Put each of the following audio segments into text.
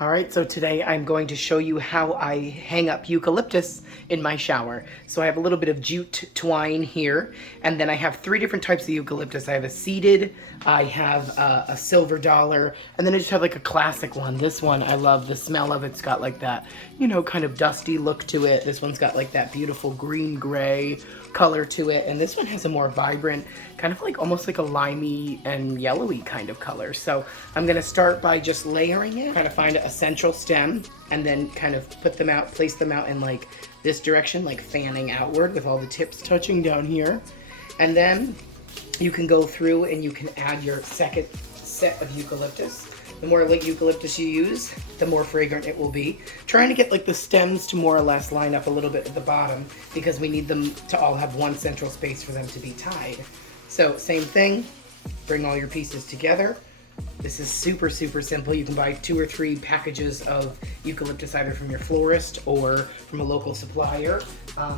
All right, so today I'm going to show you how I hang up eucalyptus in my shower. So I have a little bit of jute twine here, and then I have three different types of eucalyptus. I have a seeded, I have a silver dollar, and then I just have like a classic one. This one, I love the smell of it. It's got like that, you know, kind of dusty look to it. This one's got like that beautiful green-gray color to it, and this one has a more vibrant, kind of like almost like a limey and yellowy kind of color. So I'm gonna start by just layering it, try to find a central stem, and then kind of put them out, place them out in like this direction, like fanning outward with all the tips touching down here. And then you can go through and you can add your second set of eucalyptus. The more like eucalyptus you use, the more fragrant it will be. Trying to get like the stems to more or less line up a little bit at the bottom because we need them to all have one central space for them to be tied. So same thing, bring all your pieces together. This is super, super simple. You can buy 2 or 3 packages of eucalyptus either from your florist or from a local supplier.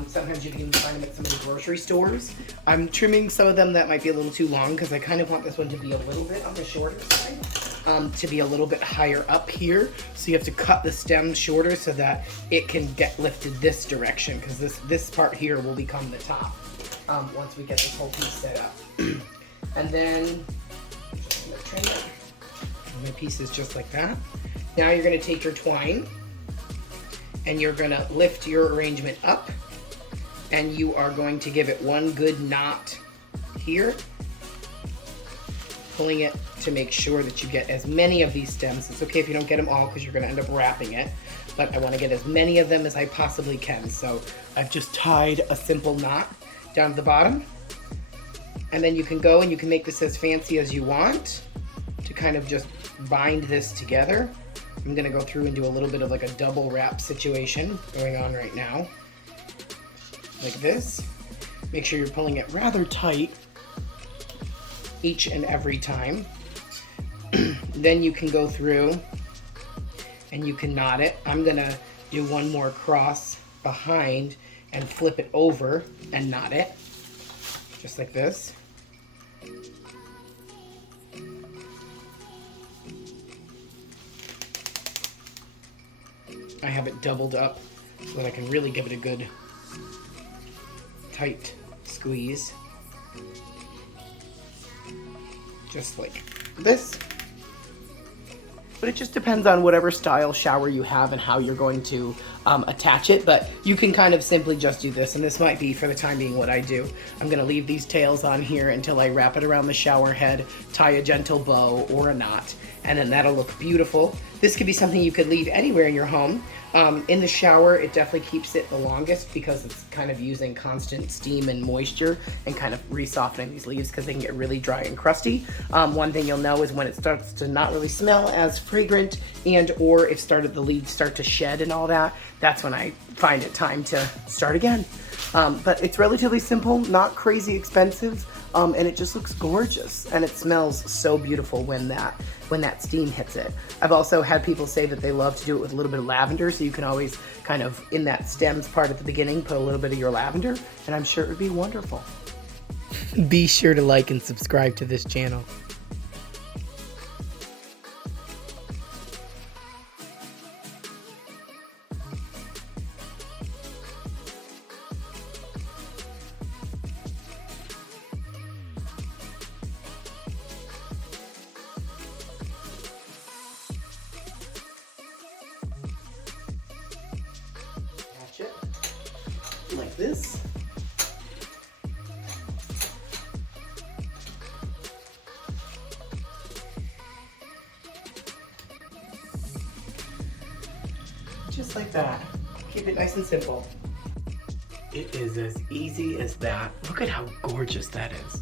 Sometimes you can even find them at some of the grocery stores. I'm trimming some of them that might be a little too long because I kind of want this one to be a little bit on the shorter side. To be a little bit higher up here. So you have to cut the stem shorter so that it can get lifted this direction, because this part here will become the top once we get this whole piece set up. And then I'm gonna trim it. My piece is just like that. Now you're gonna take your twine and you're gonna lift your arrangement up, and you are going to give it one good knot here, pulling it to make sure that you get as many of these stems. It's okay if you don't get them all because you're going to end up wrapping it, but I want to get as many of them as I possibly can. So I've just tied a simple knot down at the bottom, and then you can go and you can make this as fancy as you want to kind of just bind this together. I'm going to go through and do a little bit of like a double wrap situation going on right now, like this. Make sure you're pulling it rather tight each and every time. Then you can go through and you can knot it. I'm gonna do one more cross behind and flip it over and knot it, just like this. I have it doubled up so that I can really give it a good tight squeeze. Just like this. But it just depends on whatever style shower you have and how you're going to attach it. But you can kind of simply just do this, and this might be for the time being what I do. I'm gonna leave these tails on here until I wrap it around the shower head, tie a gentle bow or a knot, and then that'll look beautiful. This could be something you could leave anywhere in your home. In the shower, it definitely keeps it the longest because it's kind of using constant steam and moisture and kind of re-softening these leaves because they can get really dry and crusty. One thing you'll know is when it starts to not really smell as fragrant, and or if the leaves start to shed and all that, that's when I find it time to start again. But it's relatively simple, not crazy expensive, and it just looks gorgeous, and it smells so beautiful when that steam hits it. I've also had people say that they love to do it with a little bit of lavender, so you can always kind of, in that stems part at the beginning, put a little bit of your lavender, and I'm sure it would be wonderful. Be sure to like and subscribe to this channel. Like this. Just like that. Keep it nice and simple. It is as easy as that. Look at how gorgeous that is.